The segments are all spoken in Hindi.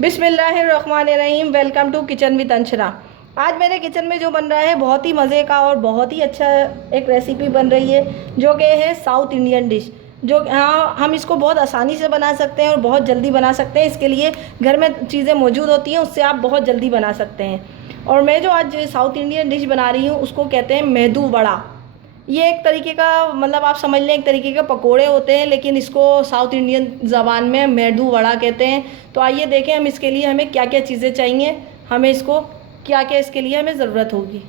बिस्मिल्लाहिर्रहमानिर्रहीम। Welcome to kitchen with Anshara. आज मेरे किचन में जो बन रहा है बहुत ही मज़े का और बहुत ही अच्छा एक रेसिपी बन रही है जो कि है साउथ इंडियन डिश। जो हम इसको बहुत आसानी से बना सकते हैं और बहुत जल्दी बना सकते हैं। इसके लिए घर में चीज़ें मौजूद होती हैं, उससे आप बहुत जल्दी बना सकते हैं। और मैं जो आज साउथ इंडियन डिश बना रही हूँ उसको कहते हैं मेदू वड़ा। ये एक तरीके का मतलब आप समझ लें एक तरीके के पकोड़े होते हैं, लेकिन इसको साउथ इंडियन ज़बान में मेदू वड़ा कहते हैं। तो आइए देखें हम इसके लिए हमें क्या क्या चीज़ें चाहिए, हमें इसको क्या क्या इसके लिए हमें ज़रूरत होगी।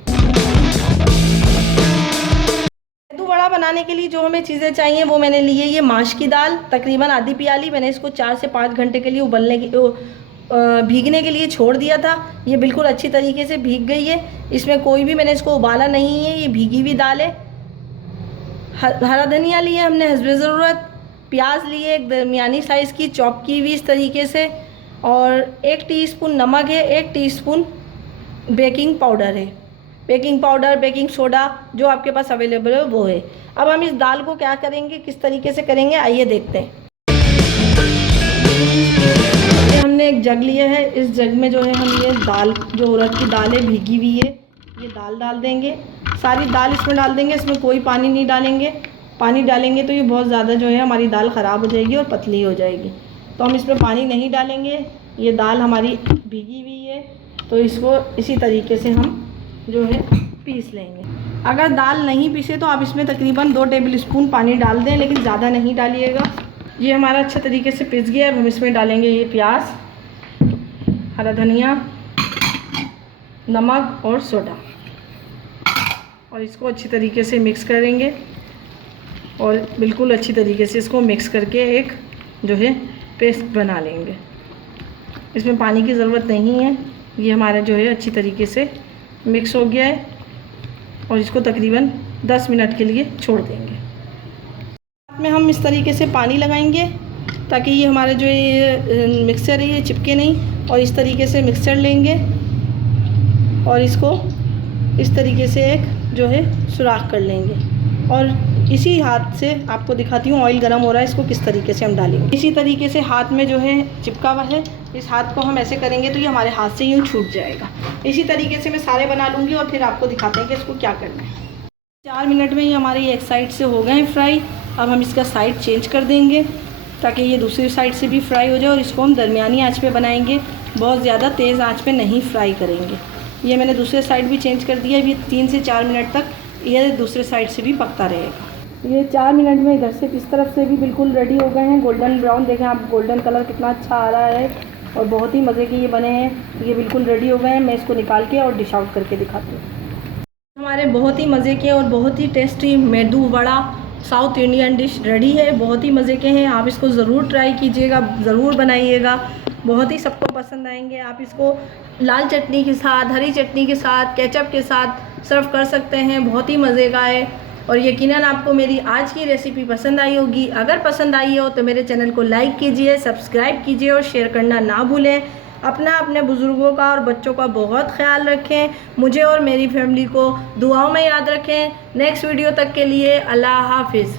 मेदू वड़ा बनाने के लिए जो हमें चीज़ें चाहिए वो मैंने ली है। ये माश की दाल तकरीबन आधी प्याली, मैंने इसको 4 से 5 घंटे के लिए भीगने के लिए छोड़ दिया था। ये बिल्कुल अच्छी तरीके से भीग गई है, इसमें कोई भी मैंने इसको उबाला नहीं है। ये भीगी हुई दाल है। हरा धनिया लिए हमने हस्बे ज़रूरत, प्याज लिए एक दरमियानी साइज़ की चॉप की हुई इस तरीके से, और 1 टीस्पून नमक है, 1 टीस्पून बेकिंग पाउडर है। बेकिंग पाउडर, बेकिंग सोडा जो आपके पास अवेलेबल है वो है। अब हम इस दाल को क्या करेंगे, किस तरीके से करेंगे, आइए देखते हैं। ये हमने एक जग लिया है, इस जग में जो है हम ये दाल जो उड़द की दाल है भीगी हुई है, ये दाल डाल देंगे। सारी दाल इसमें डाल देंगे, इसमें कोई पानी नहीं डालेंगे। पानी डालेंगे तो ये बहुत ज़्यादा जो है हमारी दाल ख़राब हो जाएगी और पतली हो जाएगी, तो हम इसमें पानी नहीं डालेंगे। ये दाल हमारी भीगी हुई है तो इसको इसी तरीके से हम जो है पीस लेंगे। अगर दाल नहीं पीसे तो आप इसमें तकरीबन 2 टेबल स्पून पानी डाल दें, लेकिन ज़्यादा नहीं डालिएगा। ये हमारा अच्छा तरीके से पिस गया। अब हम इसमें डालेंगे ये प्याज, हरा धनिया, नमक और सोडा, और इसको अच्छी तरीके से मिक्स करेंगे और बिल्कुल अच्छी तरीके से इसको मिक्स करके एक जो है पेस्ट बना लेंगे। इसमें पानी की ज़रूरत नहीं है। ये हमारा जो है अच्छी तरीके से मिक्स हो गया है और इसको तकरीबन 10 मिनट के लिए छोड़ देंगे। साथ में हम इस तरीके से पानी लगाएंगे ताकि ये हमारा जो ये मिक्सचर है ये चिपके नहीं, और इस तरीके से मिक्सचर लेंगे और इसको इस तरीके से एक जो है सुराख कर लेंगे। और इसी हाथ से आपको दिखाती हूँ ऑयल गर्म हो रहा है, इसको किस तरीके से हम डालेंगे। इसी तरीके से हाथ में जो है चिपका हुआ है, इस हाथ को हम ऐसे करेंगे तो ये हमारे हाथ से यूँ छूट जाएगा। इसी तरीके से मैं सारे बना लूँगी और फिर आपको दिखाते हैं कि इसको क्या करना है। 4 मिनट में ये हमारे ये एक साइड से हो गए हैं फ्राई। अब हम इसका साइड चेंज कर देंगे ताकि ये दूसरी साइड से भी फ्राई हो जाए, और इसको हम दरमियानी आँच पे बनाएंगे, बहुत ज़्यादा तेज़ आँच पे नहीं फ्राई करेंगे। ये मैंने दूसरे साइड भी चेंज कर दिया। ये 3 से 4 मिनट तक ये दूसरे साइड से भी पकता रहेगा। ये 4 मिनट में इधर से इस तरफ से भी बिल्कुल रेडी हो गए हैं, गोल्डन ब्राउन। देखें आप, गोल्डन कलर कितना अच्छा आ रहा है और बहुत ही मज़े के ये बने हैं। ये बिल्कुल रेडी हो गए हैं। मैं इसको निकाल के और डिश आउट करके दिखाती हूँ। हमारे बहुत ही मज़े के और बहुत ही tasty medu vada south Indian dish ready है। बहुत ही मज़े के हैं, आप इसको ज़रूर ट्राई कीजिएगा, ज़रूर बनाइएगा, बहुत ही सबको पसंद आएंगे। आप इसको लाल चटनी के साथ, हरी चटनी के साथ, केचप के साथ सर्व कर सकते हैं। बहुत ही मज़े का है और यकीनन आपको मेरी आज की रेसिपी पसंद आई होगी। अगर पसंद आई हो तो मेरे चैनल को लाइक कीजिए, सब्सक्राइब कीजिए और शेयर करना ना भूलें। अपने बुज़ुर्गों का और बच्चों का बहुत ख्याल रखें। मुझे और मेरी फैमिली को दुआओं में याद रखें। नेक्स्ट वीडियो तक के लिए अल्लाह हाफिज़।